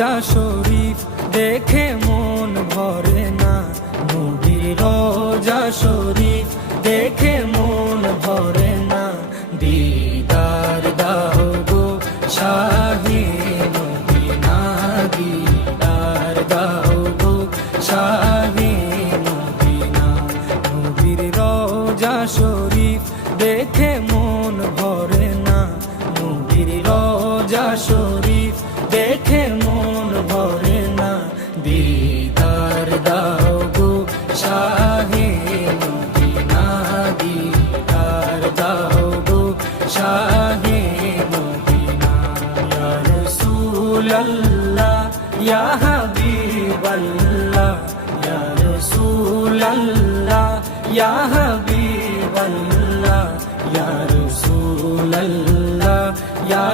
রোজা শরীফ দেখে মন ভরে না, নবীর রোজা শরীফ দেখে মন ভরে না। দিদার দাও গো শাহে মদিনা, দিদার দাও গো শাহে মদিনা। নবীর রোজা শরীফ দেখে মন ভরে না, নবীর রোজা শরীফ দেখে মন ভরে না। দিদার দাও গো শাহে মদিনা, দিদার দাও গো শাহে মদিনা। ইয়া রাসূলাল্লাহ ইয়া হাবিবাল্লাহ, ইয়া রাসূলাল্লাহ ইয়া হাবিবাল্লাহ, ইয়া রাসূলাল্লাহ ইয়া